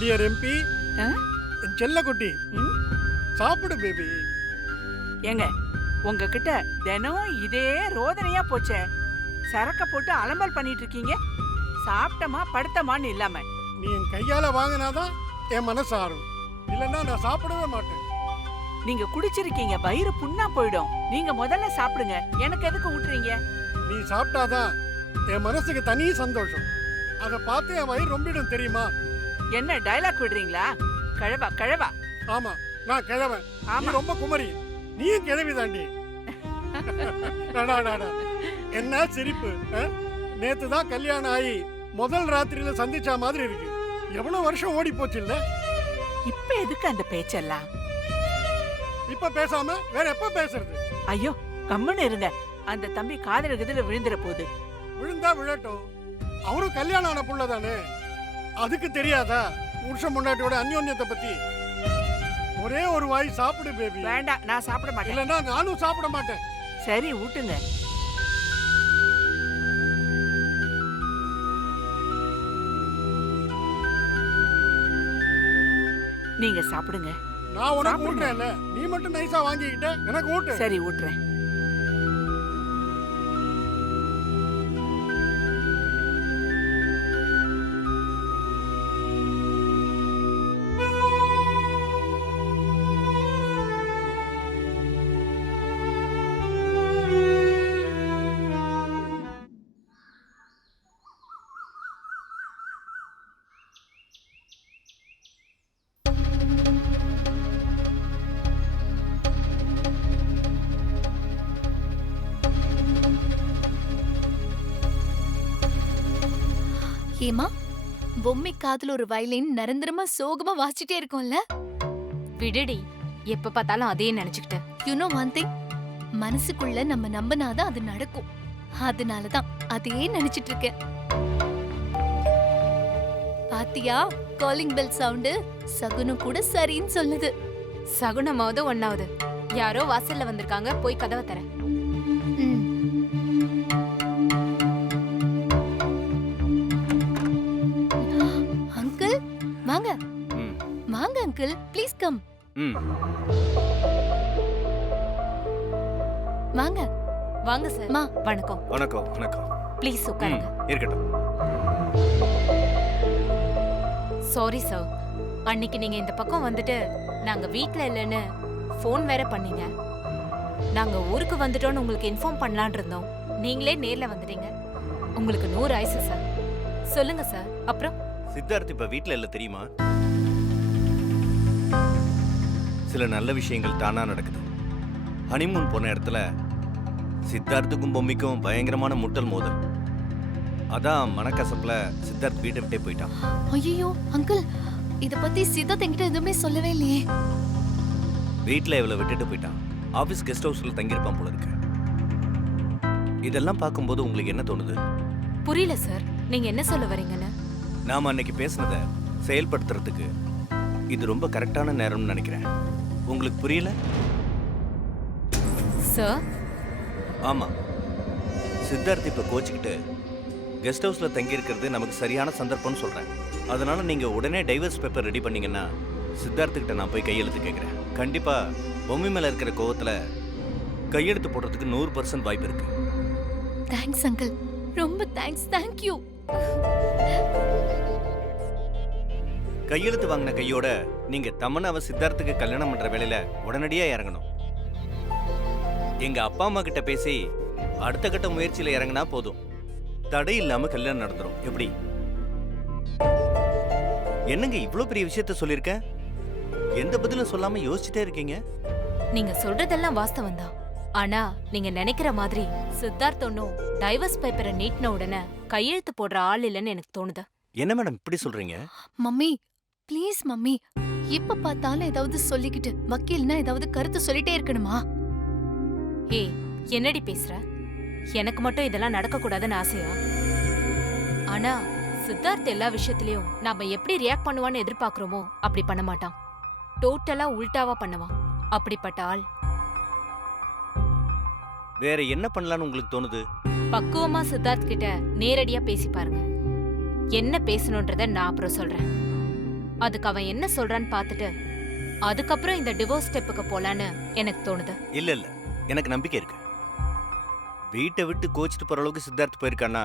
Dear MP, என் செல்லக்குட்டி, சாப்பிடு baby. ஏங்க உங்ககிட்ட தினம் இதே ரோதனையா போச்சே. சரக்க போட்டு அலம்பல் பண்ணிட்டு இருக்கீங்க. சாப்பிட்டமா படுத்தமான்னு இல்லாம. நீ என் கையால வாங்கினாதான் என் மனசு ஆறும். இல்லைன்னா நான் சாப்பிடவே மாட்டேன். நீங்க குடிச்சிருக்கீங்க, வயிறு புண்ணா போயிடும். நீங்க முதல்ல சாப்பிடுங்க. எனக்கு எதுக்கு ஊட்டுறீங்க? நீ சாப்பிட்டாதான் என் மனசுக்கு தனி சந்தோஷம். அதை பார்த்து என் வயிறு ரொம்பிடும் தெரியுமா? என்ன டயலாக் விடுறீங்களா? கழவா கழவா. ஆமா, நான் கிழவன். நீ ரொம்ப குமரி. நீயும் கிழவி தாண்டி. என்ன சிரிப்பு! நேத்து தான் கல்யாணம் ஆகி முதல் ராத்திரியில சந்திச்சா மாதிரி இருக்கு. எவ்வளவு வருஷம் ஓடி போச்சு இல்ல? இப்ப எதுக்கு அந்த பேச்செல்லாம்? இப்ப பேசாம வேற எப்ப பேசுறது? ஐயோ கம்முன்னு இருங்க. அந்த தம்பி காதல கதில விழுந்துற போகுது. விழுந்தா விழட்டும். அவரும் கல்யாணம் ஆன புள்ள தானே. அதுக்கு தெரியாதா புருஷன் முன்னாடியோட அந்யோன்யத்தை பத்தி? ஒரே ஒரு வாய் சாப்பிடு பேபி. வேண்டாம், நான் சாப்பிட மாட்டேன். இல்லன்னா நானும் சாப்பிட மாட்டேன். சரி ஊட்டுங்க. நீங்க சாப்பிடுங்க. நான் உனக்கு ஊட்டுறேன்ல, நீ மட்டும் நைஸா வாங்கிக்கிட்ட எனக்கு ஊட்டு. சரி ஊட்டுறேன். ஏமா, பொம்மை காதுல ஒரு வயலின் நிரந்தரமா சோகமா வாசிட்டே இருக்கும்ல? விடுடி, எப்ப பார்த்தாலும் அதே நினைச்சுக்கிட்டு. யூ நோ ஒன் திங், மனசுக்குள்ள நம்ம நம்பினாதான் அது நடக்கும். அதனாலதான் அதே நினைச்சிட்டு இருக்கேன். பாத்தியா, காலிங் பெல் சவுண்டு சகுனம் கூட சரின்னு சொல்லுது. சகுனமாவது ஒன்னாவது. யாரோ வாசல்ல வந்திருக்காங்க, போய் கதவை தர. அங்கிள் வாங்க. வாங்க அங்கிள், ப்ளீஸ் கம். வாங்க வாங்க சார். மா வணக்கம். வணக்கம். வணக்கம். ப்ளீஸ் உட்காருங்க. இருக்கட்டும். சாரி சார், அன்னைக்கு நீங்க இந்த பக்கம் வந்துட்டு நாங்க வீட்ல இல்லைன்னு ஃபோன் வேற பண்ணீங்க. நாங்க ஊருக்கு வந்துட்டோம்னு உங்களுக்கு இன்ஃபார்ம் பண்ணலான் இருந்தோம். நீங்களே நேர்ல வந்துட்டீங்க. உங்களுக்கு 100 ஆயுசு சார். சொல்லுங்க சார். அப்புறம் சித்தார்த் இப்ப வீட்ல இல்ல தெரியுமா? சில நல்ல விஷயங்கள் தானா நடக்குது. ஹனிமூன் போன இடத்துல சித்தார்த்துக்கும் பொம்மிக்கும் பயங்கரமான முட்டல் மோதல். அதான் மனக்கசப்புல சித்தார்த் வீட்டை விட்டே போயிட்டான். ஐயோ அங்கிள், இத பத்தி சித்தார்த் என்கிட்ட எதுவுமே சொல்லவே இல்லையே. வீட்ல இவளை விட்டுட்டு போயிட்டான். ஆபீஸ் கெஸ்ட் ஹவுஸ்ல தங்கியிருப்பான் போல இருக்கு. இதெல்லாம் பார்க்கும்போது உங்களுக்கு என்ன தோணுது? புரியல சார், நீங்க என்ன சொல்ல வரீங்கன்னு. நாம அன்னைக்கு பேசினதை செயல்படுத்துறதுக்கு இது ரொம்ப கரெக்டான நேரம்னு நினைக்கிறேன். உங்களுக்கு புரியல? சார் ஆமா, சித்தார்த் இப்ப கோச்சிக்கிட்டு கெஸ்ட் ஹவுஸ்ல தங்கி இருக்கிறது நமக்கு சரியான சந்தர்ப்பம்னு சொல்றேன். அதனால நீங்க உடனே டைவர்ஸ் பேப்பர் ரெடி பண்ணீங்கன்னா சித்தார்த்துக்கிட்ட நான் போய் கையெழுத்து கேட்கிறேன். கண்டிப்பா பொம்மை மேல இருக்கிற கோவத்துல கையெழுத்து போடுறதுக்கு 100% வாய்ப்பு இருக்கு. தேங்க்ஸ் அங்கிள், ரொம்ப தேங்க்ஸ். Thank you. கையெழுத்து வாங்கின கையோட நீங்க தமன்னாவை சித்தார்த்துக்கு கல்யாணம் பண்ற வேலையில உடனடியா இறங்கணும். எங்க அப்பா அம்மா கிட்ட பேசி அடுத்த கட்ட முயற்சியில இறங்கினா போதும். தடை இல்லாம கல்யாணம் நடந்துரும். எப்படி? என்னங்க இவ்வளவு பெரிய விஷயத்த சொல்லிருக்க, எந்த பதிலும் சொல்லாம யோசிச்சுட்டே இருக்கீங்க? நீங்க சொல்றதெல்லாம் வாஸ்தவம் தான். ஆனா நீங்க நினைக்கிற மாதிரி சித்தார்த் ஒன்னும் டைவர்ஸ் பேப்பரை நீட்டின உடனே கையெழுத்து போடுற ஆள் இல்லைன்னு எனக்கு தோணுது. என்ன மேடம் இப்படி சொல்றீங்க? மம்மி ப்ளீஸ் மம்மி, இப்ப பார்த்தாலும் ஏதாவது சொல்லிக்கிட்டு வக்கீல்னா ஏதாவது கருத்து சொல்லிட்டே இருக்கணுமா? ஏய், என்னடி பேசுற? எனக்கு மட்டும் இதெல்லாம் நடக்க கூடாதுன்னு ஆசையா? ஆனா சித்தார்த் எல்லா விஷயத்திலயும் நாம எப்படி ரியாக்ட் பண்ணுவான்னு எதிர்பார்க்கிறோமோ அப்படி பண்ண மாட்டான். டோட்டலா உல்டாவா பண்ணுவான். அப்படிப்பட்ட ஆள். வேற என்ன பண்ணலாம்னு உங்களுக்கு தோணுது? பக்குவமா சித்தார்த் கிட்ட நேரடியா பேசி பாருங்க. என்ன பேசணும்ன்றத நான் அப்புறம் சொல்றேன். அதுக்கு அவன் என்ன சொல்றான்னு பார்த்துட்டு அதுக்கப்புறம் இந்த டிவோர்ஸ் ஸ்டெப்புக்கு போலான்னு எனக்கு தோணுது. இல்ல இல்ல, எனக்கு நம்பிக்கை இருக்கு. வீட்டை விட்டு கோச்சிட்டு போற அளவுக்கு சித்தார்த் போயிருக்கான்னா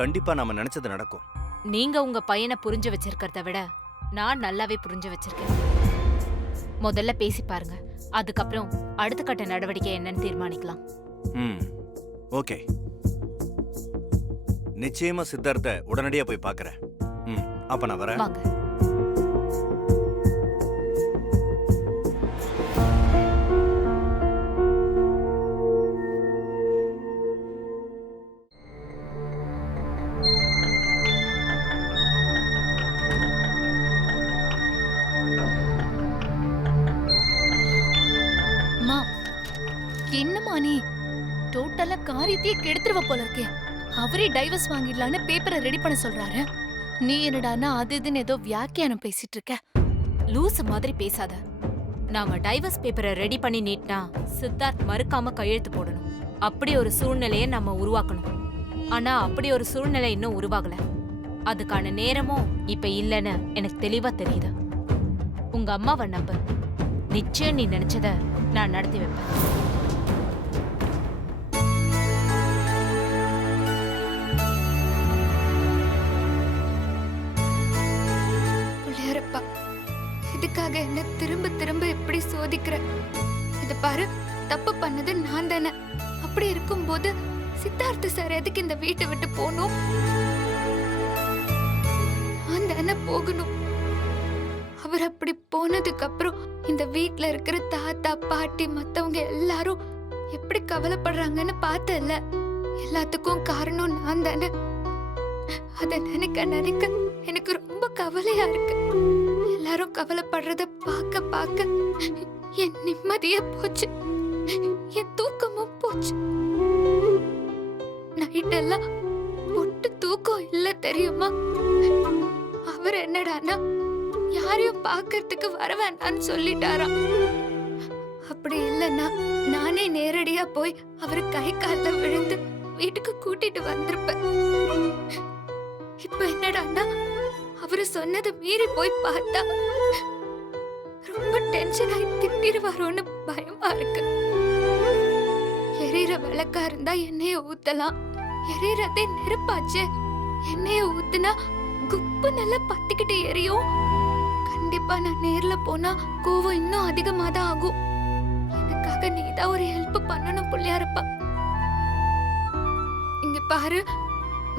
கண்டிப்பா நாம நினைச்சது நடக்கும். நீங்க உங்க பையனை புரிஞ்சு வச்சிருக்கிறத விட நான் நல்லாவே புரிஞ்சு வச்சிருக்கேன். முதல்ல பேசி பாருங்க, அதுக்கப்புறம் அடுத்த கட்ட நடவடிக்கை என்னன்னு தீர்மானிக்கலாம். ம், ஓகே. நிச்சயமா சித்தார்த்த உடனடியா போய் பார்க்கறேன். ம், அப்ப நான் வரேன். வாங்க. அம்மா, என்னம்மா நீ டோட்டலா காரியத்தையே கெடுத்துருவ போல இருக்கே. அவரே டைவர்ஸ் வாங்கிடலான்னு பேப்பரை ரெடி பண்ண சொல்றாரு. நீ என்னடான்னா அது இதுன்னு ஏதோ வியாக்கியானம் பேசிட்டு இருக்க. லூசு மாதிரி பேசாத. நாம டைவர்ஸ் பேப்பரை ரெடி பண்ணி நீட்டினா சித்தார்த் மறுக்காம கையெழுத்து போடணும். அப்படி ஒரு சூழ்நிலையை நம்ம உருவாக்கணும். ஆனா அப்படி ஒரு சூழ்நிலை இன்னும் உருவாகல. அதுக்கான நேரமும் இப்ப இல்லைன்னு எனக்கு தெளிவா தெரியுது. உங்க அம்மாவை நம்பு. நிச்சயம் நீ நினைச்சத நான் நடத்தி வைப்பேன். பிள்ளையாரப்பா, இதுக்காக என்ன திரும்ப திரும்ப எப்படி சோதிக்கிற? இது பாரு, தப்பு பண்ணது நான் தானே. அப்படி இருக்கும்போது சித்தார்த்த சார் எதுக்கு இந்த வீட்டை விட்டு போகணும்? நான் தானே போகணும். அவர் அப்படி போனதுக்கு அப்புறம் இந்த வீட்ல இருக்கிற தாத்தா பாட்டி மத்தவங்க எல்லாரும் எப்படி கவலைப்படுறாங்கன்னு பார்த்தல. எல்லாத்துக்கும் காரணம் நான் தானே. அத நினைக்க நினைக்க எனக்கு ரொம்ப கவலையா இருக்கு. எல்லாரும் கவலைப்படுறத பார்க்க பார்க்க என் நிம்மதியே போச்சு, என் தூக்கமும் போச்சு. நைட் எல்லாம் ஒட்டு தூக்கம் இல்ல தெரியுமா? அவர் என்னடானா யாரையும் பார்க்கறதுக்கு வர வேண்டான்னு சொல்லிட்டாராம். அப்படி இல்லைன்னா நானே நேரடியா போய் அவரு கை கால்ல விழுந்து வீட்டுக்கு கூட்டிட்டு வந்திருப்பேன். இப்ப என்னடான்னா அவரு சொன்னதை மீறி போய் பார்த்தா ரொம்ப டென்ஷன் ஆகி திட்டிடுவாரோன்னு பயமா இருக்கு. எரியிற விளக்கா இருந்தா எண்ணெய ஊத்தலாம், எரியறதே நெருப்பாச்சு. எண்ணெய ஊத்துனா குப்பு நல்லா பத்திக்கிட்டு எரியும். கண்டிப்பா நான் நேர்ல போனா கோவம் இன்னும் அதிகமா தான் ஆகும். எனக்காக நீதான் ஒரு ஹெல்ப் பண்ணணும் பிள்ளையாரப்பா. இங்க பாரு,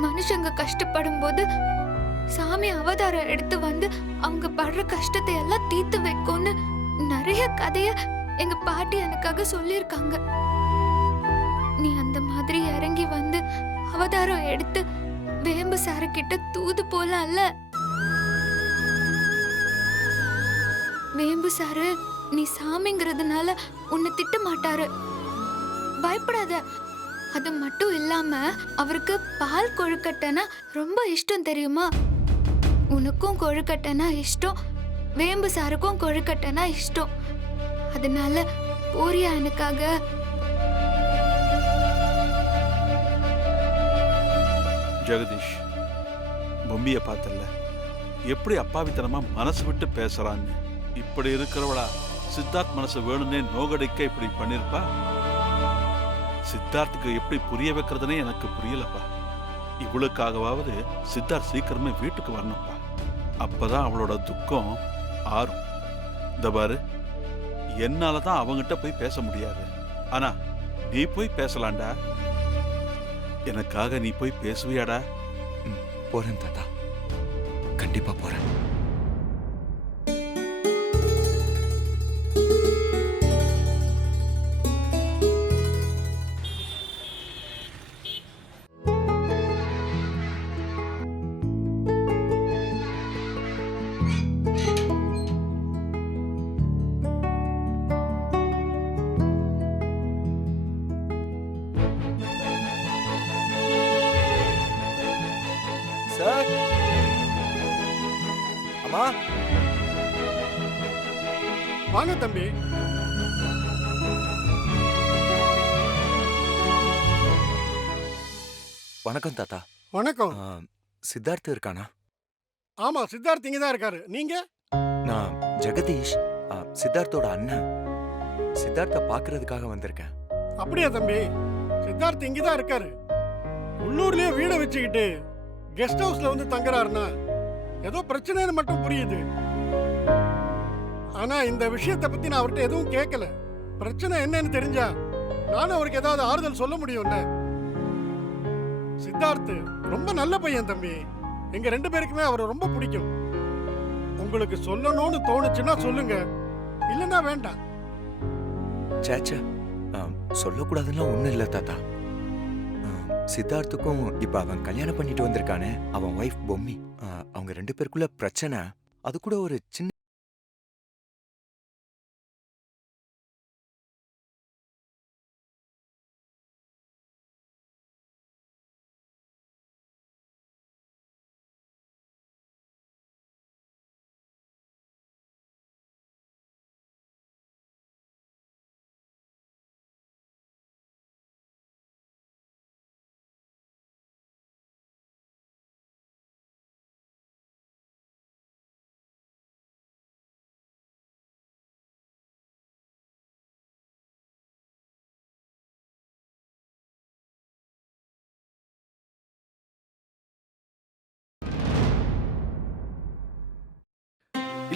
மனுஷங்க கஷ்டப்படும் போது சாமி அவதாரம் எடுத்து வந்து அவங்க படுற கஷ்டத்தை எல்லாம் தீர்த்து வைக்கும்னு நிறைய கதைய எங்க பாட்டி எனக்காக சொல்லியிருக்காங்க. நீ அந்த மாதிரி இறங்கி வந்து அவதாரம் எடுத்து வேம்பு சாரு கிட்ட தூது போலாம்ல. வேம்பு சாரு நீ சாமிங்கிறதுனால உன்னை திட்ட மாட்டாரு, பயப்படாத. அது மட்டும் இல்லாம அவருக்கு பால் கொழுக்கட்டைனா ரொம்ப இஷ்டம் தெரியுமா? உனக்கும் கொழுக்கட்டைனா இஷ்டம், வேம்பு சாருக்கும் கொழுக்கட்டைனா இஷ்டம். அதனால போறியா எனக்காக? ஜெகதீஷ், பொம்மிய பார்த்தல எப்படி அப்பாவித்தனமா மனசு விட்டு பேசுறான்னு. இப்படி இருக்கிறவளா சித்தார்த் மனசு வேணும்னே நோகடிக்க இப்படி பண்ணிருப்பா? சித்தார்த்துக்கு எப்படி புரிய வைக்கிறதுனே எனக்கு புரியலப்பா. இவளுக்காகவாவது சித்தார்த் சீக்கிரமே வீட்டுக்கு வரணும்ப்பா. அப்பதான் அவளோட துக்கம் ஆறும். இந்த பாரு, என்னாலதான் அவங்கிட்ட போய் பேச முடியாது. ஆனா நீ போய் பேசலாம்டா. எனக்காக நீ போய் பேசுவியாடா? போறேன் தாத்தா, கண்டிப்பா போறேன். சார், அம்மா, வாங்க தம்பி. வணக்கம் தாத்தா. வணக்கம். சித்தார்த் இருக்கானா? ஆமா, சித்தார்த் இங்க தான் இருக்காரு. நீங்க? நான் ஜெகதீஷ், சித்தார்த்தோட அண்ணன். சித்தார்த்த பார்க்கறதுக்காக வந்திருக்கேன். அப்படியா தம்பி? சித்தார்த் இங்க தான் இருக்காரு. உள்ளூர்லயே வீட வச்சுக்கிட்டு கெஸ்ட் ஹவுஸ்ல வந்து தங்குறாருன்னா ஏதோ பிரச்சனைன்னு மட்டும் புரியுது. ஆனா இந்த விஷயத்தை பத்தி நான் அவர்கிட்ட எதுவும் கேட்கல. பிரச்சனை என்னன்னு தெரிஞ்சா நானும் அவருக்கு ஏதாவது ஆறுதல் சொல்ல முடியும்ல. சித்தார்த் ரொம்ப நல்ல பையன் தம்பி. எங்க 2 பேருக்குமே அவரை ரொம்ப பிடிக்கும். உங்களுக்கு சொல்லணும்னு தோணுச்சுன்னா சொல்லுங்க, இல்லைன்னா வேண்டாம். சேச்சா, சொல்லக்கூடாதுன்னா ஒண்ணும் இல்ல தாத்தா. சித்தார்த்துக்கும் இப்ப அவன் கல்யாணம் பண்ணிட்டு வந்திருக்கானே, அவன் ஒய்ஃப் பொம்மி. அவங்க 2 பேருக்குள்ள பிரச்சனை. அது கூட ஒரு சின்ன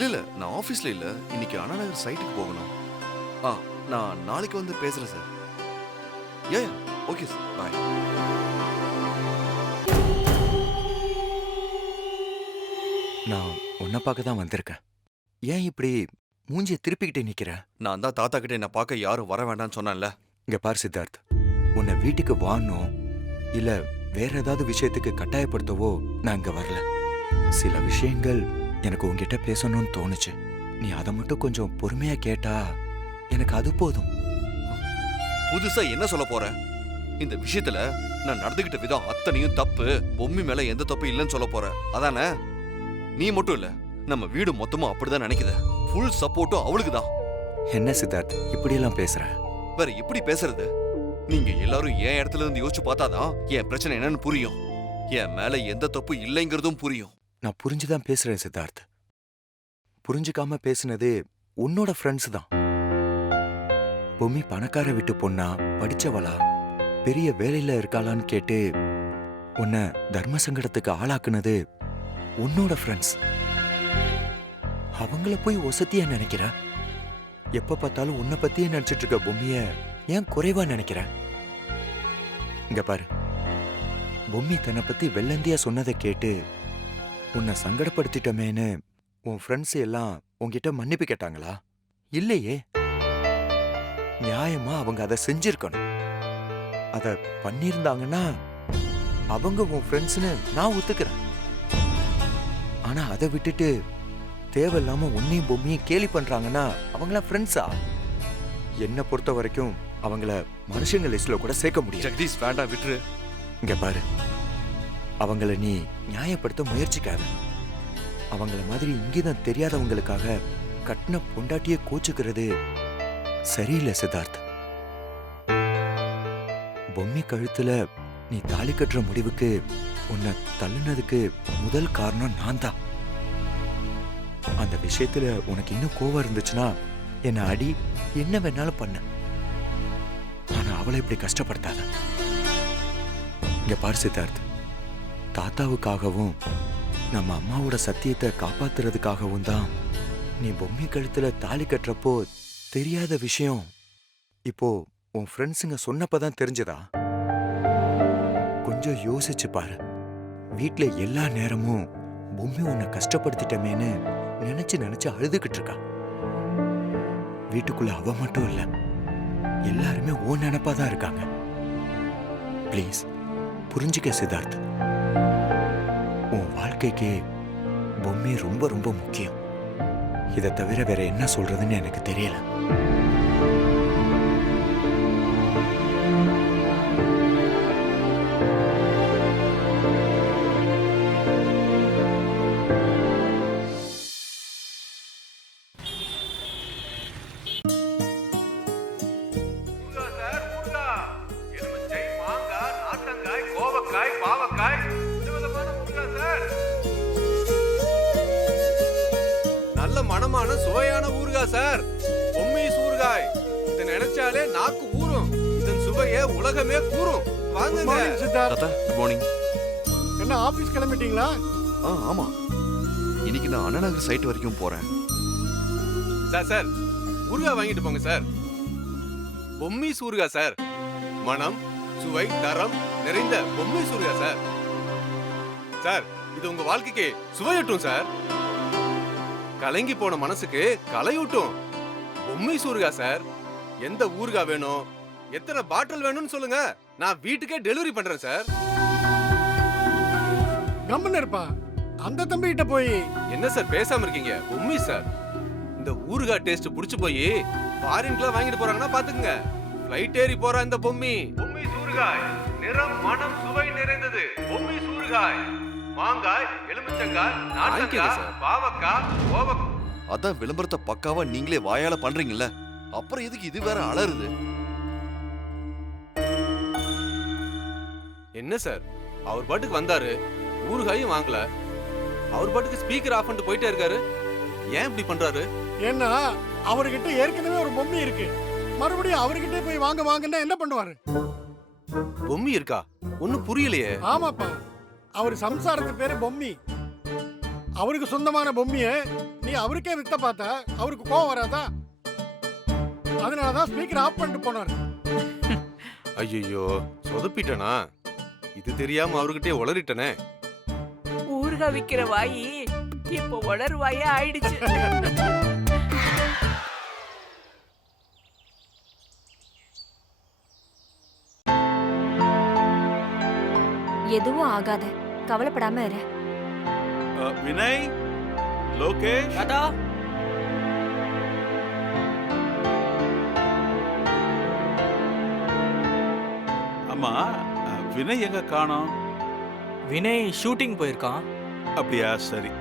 இல்ல நான் ஆபீஸ்ல இல்ல, இன்னைக்கு அண்ணாநகர் சைட்டுக்கு போகணும். நான் நாளைக்கு வந்து பேசுறேன் சார். யா ஓகே சார், பாய். நான் உன்னை பார்க்க தான் வந்திருக்கேன். ஏன் இப்படி மூஞ்சியை திருப்பிக்கிட்டே நிக்கிற? நான் தான் தாத்தா கிட்ட என்ன பார்க்க யாரும் வர வேண்டாம்னு சொன்னேன்ல. இங்க பார் சித்தார்த், உன்னை வீட்டுக்கு வானோ இல்ல வேற ஏதாவது விஷயத்துக்கு கட்டாயப்படுத்தவோ நான் இங்க வரல. சில விஷயங்கள் எனக்கு உன்கிட்ட பேசணும்னு தோணுச்சு. நீ அதை மட்டும் கொஞ்சம் பொறுமையா கேட்டா எனக்கு அது போதும். புதுசா என்ன சொல்ல போற? இந்த விஷயத்துல நான் நடந்துகிட்ட விதம் அத்தனையும் தப்பு. பொம்மி மேல எந்த தப்பு இல்லைன்னு சொல்ல போற, அதானே? நீ மட்டும் இல்ல, நம்ம வீடு மொத்தமும் அப்படிதான் நினைக்குது. ஃபுல் சப்போர்ட்டும் அவளுக்கு தான். என்ன சித்தார்த் இப்படி எல்லாம் பேசுற? வேற எப்படி பேசுறது? நீங்க எல்லாரும் என் இடத்துல இருந்து யோசிச்சு பார்த்தாதான் என் பிரச்சனை என்னன்னு புரியும். என் மேல எந்த தப்பு இல்லைங்கிறதும் புரியும். நான் புரிஞ்சுதான் பேசுறேன் சித்தார்த். புரிஞ்சுக்காம பேசுனது உன்னோட ஃப்ரெண்ட்ஸ் தான். பொம்மி பணக்கார விட்டு பொண்ணா, படிச்சவளா, பெரிய வேலையில இருக்காளான்னு கேட்டு உன்னை தர்ம சங்கடத்துக்கு ஆளாக்குனது உன்னோட ஃப்ரெண்ட்ஸ். அவங்கள போய் ஒசத்தியா நினைக்கிற? எப்ப பார்த்தாலும் உன்னை பத்தியே நினைச்சிட்டு இருக்க பொம்மிய ஏன் குறைவா நினைக்கிற? இங்க பாரு, பொம்மி தன்னை பத்தி வெள்ளந்தியா சொன்னதை கேட்டு உன்னை சங்கடப்படுத்திட்டமேன்னு உன் ஃப்ரெண்ட்ஸ் எல்லாம் உன்கிட்ட மன்னிப்பு கேட்டாங்களா? இல்லையே. நியாயமா அவங்க அதை செஞ்சிருக்கணும். அதை பண்ணியிருந்தாங்கன்னா அவங்க உன் ஃப்ரெண்ட்ஸ்னு நான் ஒத்துக்கிறேன். ஆனா அதை விட்டுட்டு தேவையில்லாம உன்னையும் பொம்மியும் கேலி பண்றாங்கன்னா அவங்கள ஃப்ரெண்ட்ஸா? என்னை பொறுத்த வரைக்கும் அவங்கள மனுஷங்க லிஸ்ட்ல கூட சேர்க்க முடியும். ஜெகதீஷ் வேண்டாம், விட்டுரு. இங்க பாரு, அவங்கள நீ நியாயப்படுத்த முயற்சிக்காத. அவங்கள மாதிரி இங்கேதான் தெரியாதவங்களுக்காக கட்டின பொண்டாட்டியே கோச்சுக்கிறது சரியில்லை சித்தார்த். பொம்மி கழுத்துல நீ தாலி கட்டுற முடிவுக்கு உன்னை தள்ளுனதுக்கு முதல் காரணம் நான் தான். அந்த விஷயத்துல உனக்கு இன்னும் கோவம் இருந்துச்சுன்னா என்ன அடி, என்ன வேணாலும் பண்ண. ஆனா அவளை இப்படி கஷ்டப்படுத்தாத. இங்க பாரு சித்தார்த், தாத்தாவுக்காகவும் நம்ம அம்மாவோட சத்தியத்தை காப்பாத்துறதுக்காகவும் தான் நீ பொம்மி கழுத்துல தாலி கட்டுறப்போ தெரியாத விஷயம் இப்போ உன் ஃப்ரெண்ட்ஸுங்க சொன்னப்பதான் தெரிஞ்சதா? கொஞ்சம் யோசிச்சு பாரு. வீட்ல எல்லா நேரமும் பொம்மி உன்னை கஷ்டப்படுத்திட்டமேன்னு நினைச்சு நினைச்சு அழுதுகிட்டு இருக்கா. வீட்டுக்குள்ள அவ மட்டும் இல்ல, எல்லாருமே ஓ நினைப்பாதான் இருக்காங்க. ப்ளீஸ் புரிஞ்சுக்க சித்தார்த். உன் வாழ்க்கைக்கு பொம்மி ரொம்ப ரொம்ப முக்கியம். இதை தவிர வேற என்ன சொல்றதுன்னு எனக்கு தெரியல. பாவக்காய், பாவக்காய், விதவிதமான ஊறுகாய் சார். சுவையான ஊறுகாய் சார், பொம்மீஸ் ஊறுகாய். இதை நினைச்சாலே நாக்கு ஊறும். இதன் சுவையை உலகமே கூறும். Good வாங்குங்க. morning, சித்தார்த். தாத்தா குட் மார்னிங். என்ன ஆபீஸ் கிளம்பிட்டீங்களா? ஆமா, இன்னைக்கு நான் அண்ணாநகர் சைட் வரைக்கும் போறேன். சார் ஊறுகாய் வாங்கிட்டு போங்க சார். பொம்மீஸ் ஊறுகாய் சார். மனம், சுவை, தரம் நிறைந்த பொம்மீஸ் ஊறுகாய் சார். சார், இது உங்க வாழ்க்கைக்கு சுவையூட்டும் சார். கலங்கி போன மனசுக்கு கலையூட்டும். பொம்மீஸ் ஊறுகாய் சார். எந்த ஊறுகாய் வேணும், எத்தனை பாட்டில் வேணும்னு சொல்லுங்க, நான் வீட்டுக்கே டெலிவரி பண்றேன் சார். கம்முன்னு இருப்பா. அந்த தம்பி கிட்ட போய் என்ன சார் பேசாம இருக்கீங்க? பொம்மீஸ் சார். இந்த ஊறுகாய் டேஸ்ட் புடிச்சு போய் ஃபாரின்க்குலாம் வாங்கிட்டு போறாங்கன்னா பாத்துக்குங்க. ஃளைட் ஏறி போற இந்த பொம்மீஸ் ஊறுகாய் நிறம், மனம், சுவை நிறைந்தது. பொம்மீஸ் ஊறுகாய். மாங்காய், எலுமிச்சங்காய், நாட்டங்காய், பாவக்காய், கோவக்காய். அதான் விளம்பரத்தை பக்காவா நீங்களே வாயால பண்றீங்கல்ல, அப்புறம் எதுக்கு இது வேற அலறுது? என்ன சார், அவர் பாட்டுக்கு வந்தாரு, ஊறுகாயும் வாங்கல. அவர் பாட்டுக்கு ஸ்பீக்கர் ஆஃப் பண்ணிட்டு போயிட்டே இருக்காரு. ஏன் இப்படி பண்றாரு? ஏன்னா அவர்கிட்ட ஏற்கனவே ஒரு பொம்மி இருக்கு. மறுபடியும் அவர்கிட்ட போய் வாங்க வாங்கன்னா என்ன பண்ணுவாரு? பொம்மி இருக்கா? ஒண்ணும் புரியலையே. ஆமாப்பா, அவர் சம்சாரத்து பேரு பொம்மி. அவருக்கு சொந்தமான பொம்மிய நீ அவருக்கே வித்த பார்த்தா அவருக்கு கோவம் வராதா? அதனாலதான் ஸ்பீக்கர் ஆஃப் பண்ணிட்டு போனாரு. ஐயோ, சொதப்பிட்டனா? இது தெரியாம அவர்கிட்டயே உளறிட்டனே. ஊறுகாய் விக்கிற வாயி இப்போ உளறு வாயா ஆயிடுச்சு. எதுவும் ஆகாது, கவலைப்படாம இரு. வினய், லோகேஷ், அம்மா, வினய் எங்க காணோம்? வினய் ஷூட்டிங் போயிருக்கான். அப்படியா, சரி.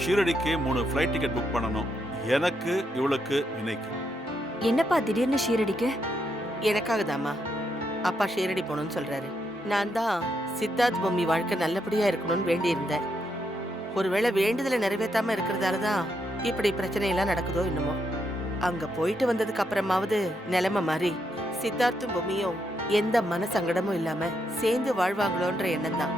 ஷீரடிக்கு 3 ஃப்ளைட் டிக்கெட் புக் பண்ணணும். எனக்கு, இவளுக்கு, வினய்க்கு. என்னப்பா திடீர்னு ஷீரடிக்கு? எனக்காக தாம்மா. அப்பா ஷீரடி போகணும்னு சொல்றாரு. நான் தான் சித்தார்த் பொம்மி வாழ்க்கை நல்லபடியா இருக்கணும்னு வேண்டி இருந்தேன். ஒருவேளை வேண்டுதலை நிறைவேற்றாம இருக்கிறதால தான் இப்படி பிரச்சனையெல்லாம் நடக்குதோ என்னமோ. அங்க போயிட்டு வந்ததுக்கு அப்புறமாவது நிலைமை மாறி சித்தார்த்தும் பொம்மியும் எந்த மன சங்கடமும் இல்லாம சேர்ந்து வாழ்வாங்களோன்ற எண்ணம் தான்.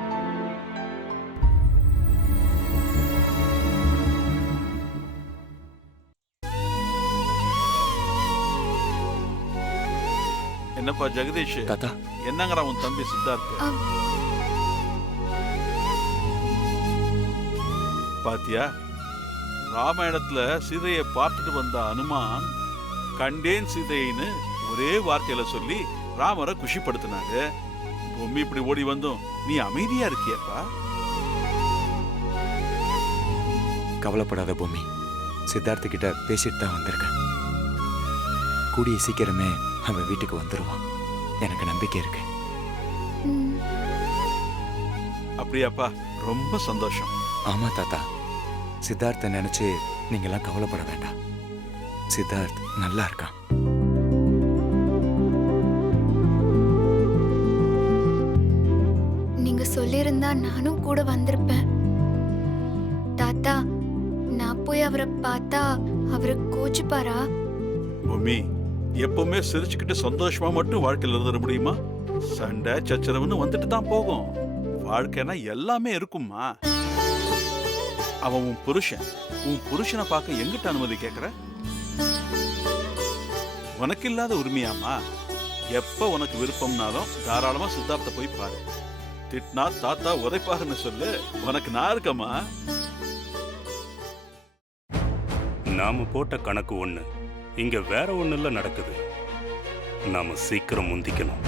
என்னப்பா ஜெகதீஷ், தாத்தா, என்னங்கடா உன் தம்பி சித்தார்த்? பாத்தியா, ராமாயணத்துல சீதையை பார்த்துட்டு வந்த அனுமான் கண்டேன் சீதைன்னு ஒரே வார்த்தையில சொல்லி ராமரை குஷிப்படுத்தினாங்க. பொம்மி இப்படி ஓடி வந்தும் நீ அமைதியா இருக்கியப்பா? கவலைப்படாத பொம்மி, சித்தார்த்து கிட்ட பேசிட்டு தான் வந்திருக்கேன். கூடிய சீக்கிரமே அவன் வீட்டுக்கு வந்துருவான். எனக்கு நம்பிக்கை இருக்கு. அப்படியாப்பா, ரொம்ப சந்தோஷம். ஆமா தாத்தா, சித்தார்த்தை நினைச்சு நீங்கெல்லாம் கவலைப்பட வேண்டாம். சித்தார்த் நல்லா இருக்கான். நீங்க சொல்லியிருந்தா நானும் கூட வந்திருப்பேன். தாத்தா, நான் போய் அவரை பார்த்தா அவரை கோச்சுப்பாரா? பொம்மி, எப்பவுமே சிரிச்சுக்கிட்டு சந்தோஷமா மட்டும் வாழ்க்கையில் இருந்துட முடியுமா? சண்டை சச்சரவுன்னு வந்துட்டு தான் போகும். வாழ்க்கைனா எல்லாமே இருக்குமா? அவன் உன் புருஷன். உன் புருஷனை பார்க்க எங்கிட்ட அனுமதி கேட்கற? உனக்கு இல்லாத உரிமையாமா? எப்ப உனக்கு விருப்பம்னாலும் தாராளமா சித்தார்த்த போய் பாரு. திட்டினா தாத்தா உதைப்பாருன்னு சொல்லு. உனக்கு நான் இருக்கமா? நாம போட்ட கணக்கு ஒண்ணு, இங்க வேற ஒண்ணுல நடக்குது. நாம சீக்கிரம் முந்திக்கணும்.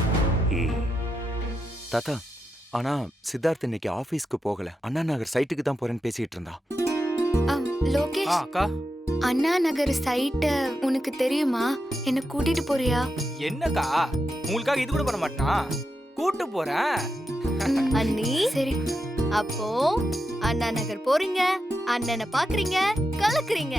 தாத்தா, ஆனா சித்தார்த் இன்னைக்கு ஆபீஸ்க்கு போகல. அண்ணா நகர் சைட்டுக்கு தான் போறேன்னு பேசிட்டு இருந்தா. லோகேஷ், அக்கா, அண்ணா நகர் சைட்டு உனக்கு தெரியுமா? என்ன கூட்டிட்டு போறியா? என்னக்கா, உங்களுக்காக இது கூட பண்ண மாட்டேனா? கூட்டு போறேன். அண்ணி, சரி. அப்போ அண்ணா நகர் போறீங்க, அண்ணனை பாக்குறீங்க, கலக்குறீங்க.